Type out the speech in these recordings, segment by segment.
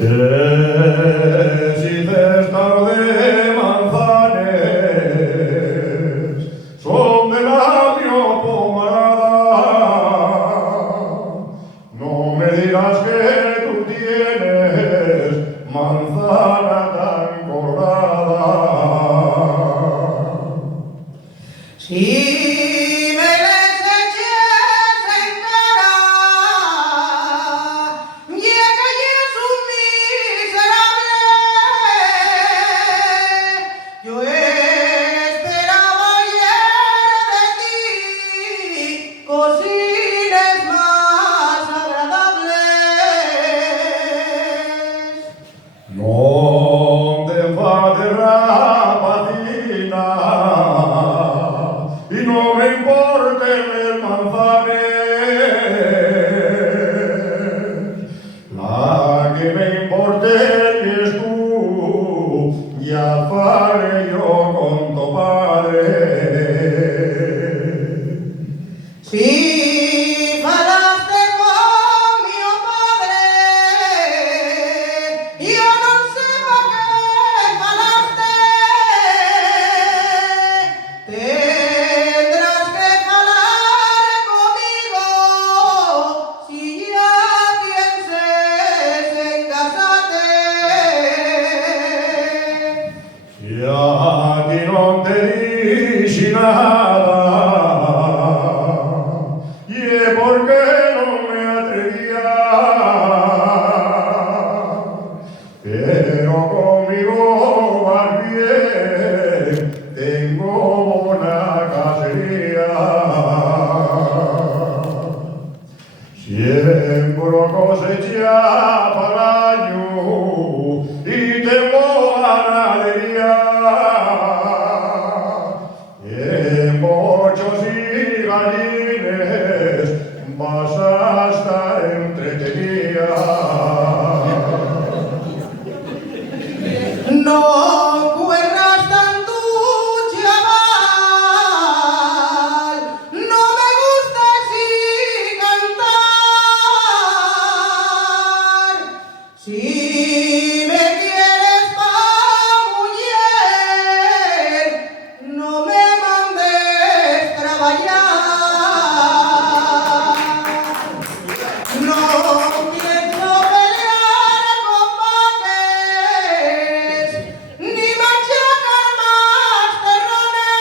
Si cestas de manzanes son de labio pomada, no me dirás que tú tienes manzana tan colorada. Si me les eches en cara, ya que es un miserable, yo esperaba ayer de ti cosines más agradables. No te enfades, rapacina, y no me importen los manzanes. La que me importe es tú, ya faré yo con tu padre. Si falaste con mi padre, yo no sé por qué falaste. Tendrás que falar conmigo si ya pienses en casarte. Ya a ti no te dije nada, y es porque no me atrevía, pero conmigo vas bien, tengo una cacería. Siembro cosecha para el año y tengo ganadería. En bochos y gallines vas a estar entretenida. No corras tanto, chaval, no me gusta así cantar. Si me quieres pa' mujer, no me mandes trabajar. No pienso pelear combates, ni machacar más terrones,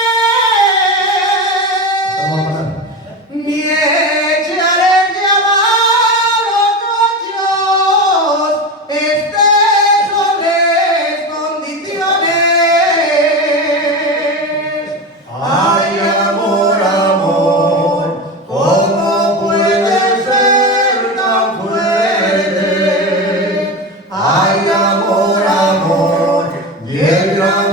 ni echaré llamar los cochos, estas son las condiciones. Ay, amor, amor, ¿cómo puedes ser tan fuerte? Ay, amor, amor, y el gran